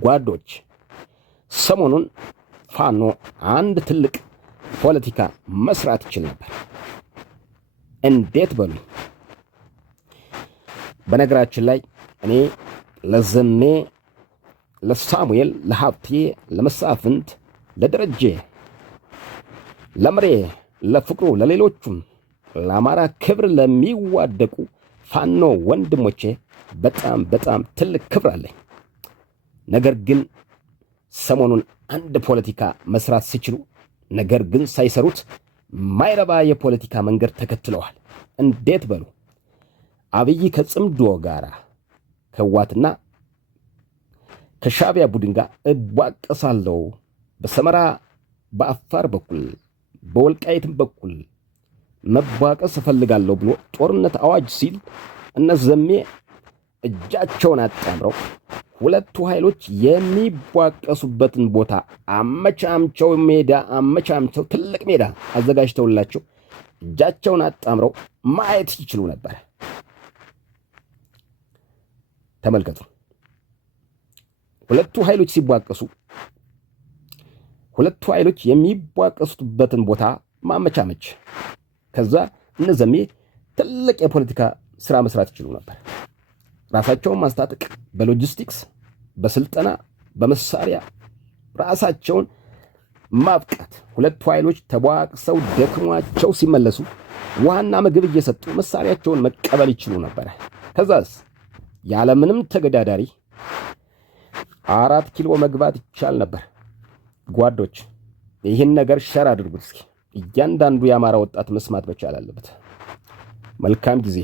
ጓዶች ሰሞኑን ፋኖ አንድ ትልቅ ፖለቲካ መስራት ይችል ነበር። እንዴት በሉኝ። በነገራችን ላይ እኔ ለዘሜ፣ ለሳሙኤል፣ ለሀብቴ፣ ለመሳፍንት፣ ለደረጀ፣ ለምሬ፣ ለፍቅሩ፣ ለሌሎቹም ለአማራ ክብር ለሚዋደቁ ፋኖ ወንድሞቼ በጣም ትልቅ ክብር አለኝ። ነገር ግን ሰሞኑን አንድ ፖለቲካ መስራት ሲችሉ ነገር ግን ሳይሰሩት ማይረባ የፖለቲካ መንገድ ተከትለዋል። እንዴት በሉ። አብይ ከጽምዶ ጋር ከዋትና ከሻቢያ ቡድን ጋር እቧቀሳለሁ፣ በሰመራ በአፋር በኩል በወልቃይትም በኩል መቧቀስ እፈልጋለሁ ብሎ ጦርነት አዋጅ ሲል እነዘሜ እጃቸውን አጣምረው ሁለቱ ኃይሎች የሚቧቀሱበትን ቦታ አመቻምቸው ትልቅ ሜዳ አዘጋጅተውላቸው እጃቸውን አጣምረው ማየት ይችሉ ነበር። ተመልከቱ። ሁለቱ ኃይሎች ሲቧቀሱ ሁለቱ ኃይሎች የሚቧቀሱበትን ቦታ ማመቻመች፣ ከዛ እነዘሜ ትልቅ የፖለቲካ ስራ መስራት ይችሉ ነበር። ራሳቸውን ማስታጠቅ፣ በሎጂስቲክስ፣ በስልጠና፣ በመሳሪያ ራሳቸውን ማብቃት። ሁለቱ ኃይሎች ተቧቅሰው ደክሟቸው ሲመለሱ ውሃና ምግብ እየሰጡ መሳሪያቸውን መቀበል ይችሉ ነበር። ከዛስ ያለምንም ተገዳዳሪ 4 ኪሎ መግባት ይቻል ነበር። ጓዶች ይህን ነገር ሸር አድርጉት እስኪ። እያንዳንዱ የአማራ ወጣት መስማት መቻል አለበት። መልካም ጊዜ